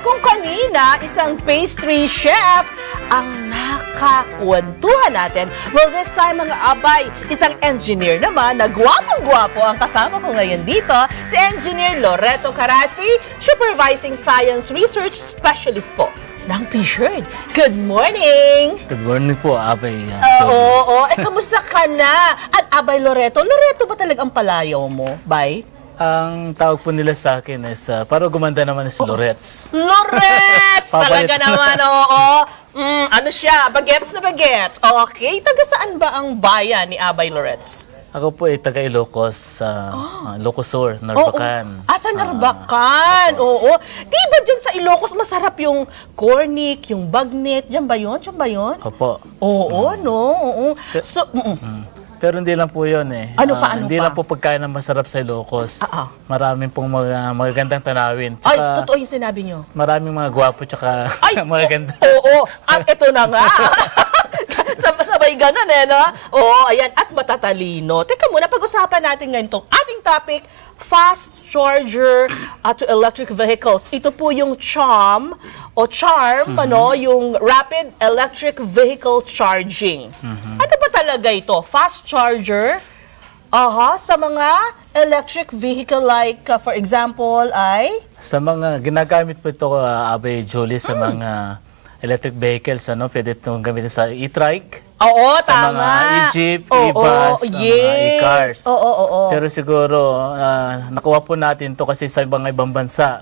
kung kanina isang pastry chef ang nakakwentuhan natin. Well, this time mga abay, isang engineer naman na gwapong-gwapo ang kasama ko ngayon dito, si Engineer Loreto Carasi, Supervising Science Research Specialist po ng P-Shirt. Good morning! Good morning po, Abay. Oo. Kamusta ka na? At Abay Loreto, Loreto ba talagang palayaw mo, bay? Ang tawag po nila sa akin is, para gumanda naman is Lorets. Lorets! Talaga naman, oo. Ano siya? Bagets na bagets. Okay. Taga saan ba ang bayan ni Abay Lorets? Ako po ay taga Ilocos, Ilocosur, Narvacan. Sa Narvacan. Oo. Di ba dyan sa Ilocos masarap yung cornic, yung bagnet? Diyan ba yun? Diyan ba yun? Opo. Oo, no? Oo. So, Pero hindi lang po yun eh. Ano pa? Hindi lang po pagkain na masarap sa Ilocos. Maraming pong magagandang tanawin. Tsaka, ay, totoo yung sinabi nyo. Maraming mga gwapo tsaka magaganda. Oo. At ito na nga. Sabay ganun eh, no? Oo, ayan. At matatalino. Teka muna, pag-usapan natin ngayon itong ating topic, fast charger to electric vehicles. Ito po yung CHARM, ano, yung Rapid Electric Vehicle Charging. Ano ba talaga ito? Fast charger sa mga electric vehicle like, for example, ay? Sa mga ginagamit po ito, Abay Julie, sa mga electric vehicles, pwede itong gamitin sa e-trike. Oo, sa tama. mga e-jeep, e-bus, e-cars. Oo. Pero siguro, nakuha po natin to kasi sa ibang bansa.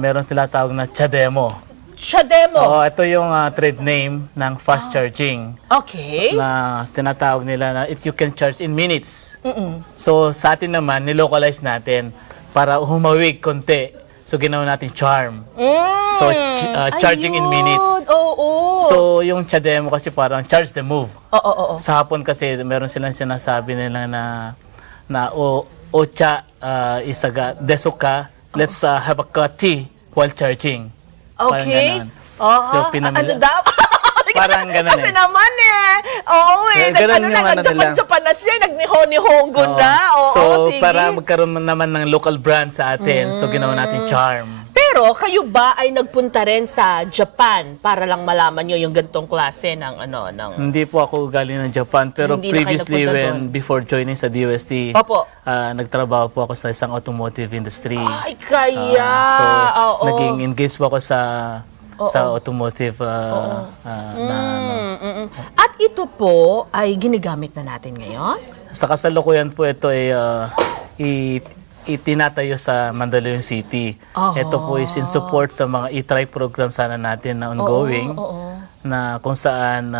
Meron tinatawag na CHAdeMO. CHAdeMO? Oo, ito yung trade name ng fast charging. Okay. Na tinatawag nila na you can charge in minutes. So sa atin naman, nilocalize natin para humawig konti. So, ginawa natin CHARM. So, charging in minutes. So, yung CHAdeMO kasi parang charge the move. Sa hapon kasi, meron silang sinasabi nila na Ocha, Isaga, Desuka, let's have a tea while charging. Okay. So, ano daw? Parang ganun kasi naman nagjapan-japan na siya, nagnihon-nihongo na. So, para magkaroon naman ng local brand sa atin, so ginawa natin CHARM. Pero, kayo ba ay nagpunta rin sa Japan para lang malaman nyo yung gantong klase ng Hindi po ako galing ng Japan, pero previously before joining sa DOST, nagtrabaho po ako sa isang automotive industry. Ay, kaya! Naging engaged po ako sa automotive At ito po ay ginagamit na natin ngayon? Sa kasalukuyan po ito ay itinatayo sa Mandaluyong City. Ito po is in support sa mga e-trike program sana natin na ongoing na kung saan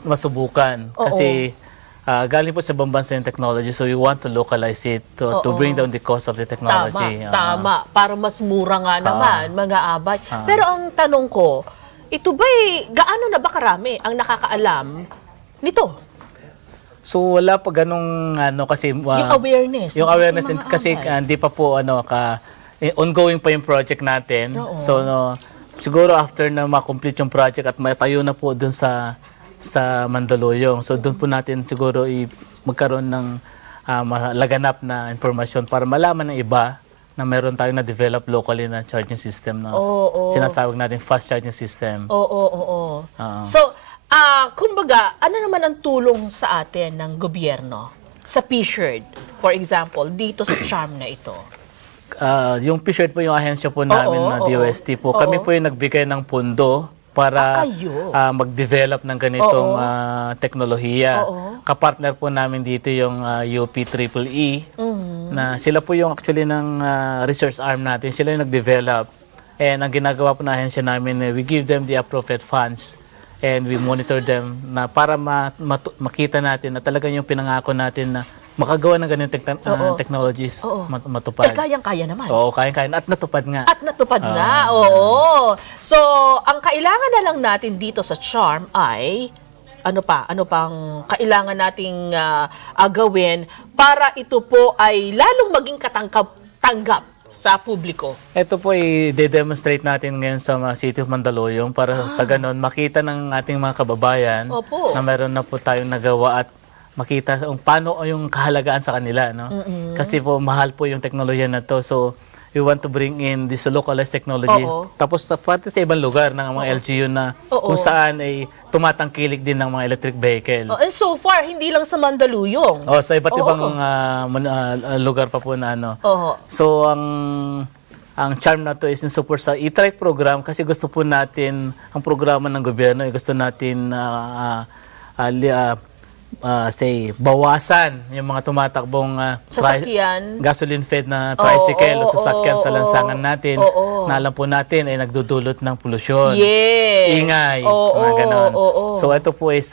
masubukan. Kasi galing po sa bansa yung technology, so we want to localize it to bring down the cost of the technology. Tama. Para mas mura nga naman, mga abay. Pero ang tanong ko, ito ba'y gaano na ba karami ang nakakaalam nito? So wala pa ganong kasi yung awareness. Yung awareness kasi hindi pa po ongoing pa yung project natin. So siguro after na ma-complete yung project at matayo na po dun sa Mandaluyong. So doon po natin siguro magkaroon ng laganap na informasyon para malaman ng iba na meron tayong na-develop locally na charging system na sinasawag natin fast charging system. So, kumbaga, ano naman ang tulong sa atin ng gobyerno sa P-Shirt, for example, dito sa CHARM na ito? Yung P-Shirt po yung ahensya po namin na DOST po. Kami po yung nagbigay ng pundo para mag-develop ng ganitong teknolohiya. Kapartner po namin dito yung UP-EEE na sila po yung actually ng research arm natin. Sila yung nag-develop. And ang ginagawa po na ahensya namin, we give them the appropriate funds and we monitor them na para makita natin na talagang yung pinangako natin na makagawa ng ganyan technologies matupad. Kayang-kaya naman. Oo, kayang-kaya. At natupad nga. At natupad nga, oo. So, ang kailangan na lang natin dito sa CHARM ay, ano pang kailangan nating gawin para ito po ay lalong maging tanggap sa publiko? Ito po i-demonstrate natin ngayon sa City of Mandaluyong para sa ganon makita ng ating mga kababayan na meron na po tayong nagawa at makita kung paano yung kahalagaan sa kanila, no? Kasi po mahal po yung teknolohiya na to. So we want to bring in this localized technology. Oo. Tapos pati sa ibang lugar ng mga LGU na Oo. kung saan ay tumatangkilik din ng mga electric vehicle. And so far, hindi lang sa Mandaluyong. Oh, sa iba't Oo. ibang lugar pa po na ano. Oo. So ang charm na to is in support sa e-trike program kasi gusto po natin ang programa ng gobyerno ay gusto natin say bawasan yung mga tumatakbong Sasakyan. gasoline fed na tricycle o sasakyan sa lansangan natin Oo. na alam po natin ay nagdudulot ng polusyon. Yes. Ingay, Oo, mga ganon. oo. So ito po is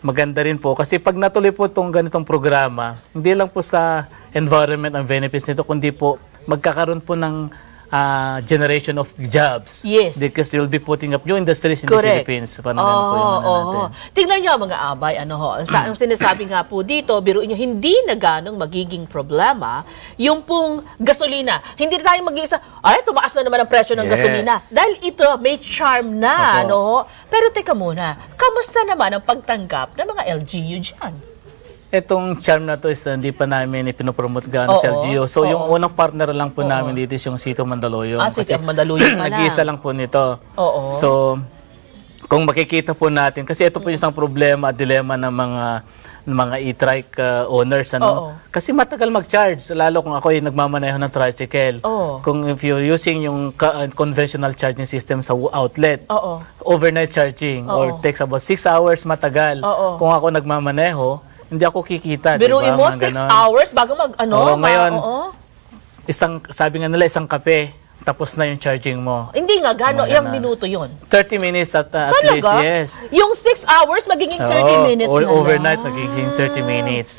maganda rin po kasi pag natuloy po itong ganitong programa, hindi lang po sa environment ang benefits nito, kundi po magkakaroon po ng generation of jobs. Yes. Because you'll be putting up new industries in Correct. the Philippines. Parang ganun po yung ano natin. Tingnan niyo mga abay, ang sinasabi nga po dito, biruin niyo, hindi na ganong magiging problema yung pong gasolina. Hindi na tayo mag-iisa, ay, tumaas na naman ang presyo ng Yes. gasolina. Dahil ito, may charm na, Opo. Pero teka muna, kamusta naman ang pagtanggap ng mga LGU dyan? Itong charm na to is hindi pa namin ipinopromote gaano sa Oo. LGU. So yung unang partner lang po namin dito is yung Sito Mandaluyong. City of Mandaluyong pa lang. nag-iisa lang po nito. Oo. So kung makikita po natin, kasi ito po yung isang problema at dilema ng mga e-trike owners. Oo. Kasi matagal mag-charge, lalo kung ako yung nagmamaneho ng tricycle. Oo. Kung if you're using yung conventional charging system sa outlet, Oo. overnight charging or takes about 6 hours matagal. Oo. Kung ako nagmamaneho, hindi ako kikita. Biruin diba? mo, Mga 6 ganon. hours bago Oo, ngayon, oo. sabi nga nila, isang kape, tapos na yung charging mo. Hindi nga, Mga ilang ganon. minuto yun? 30 minutes at least, Talaga? yes. Yung 6 hours, magiging 30 minutes or na overnight, lang. magiging 30 minutes.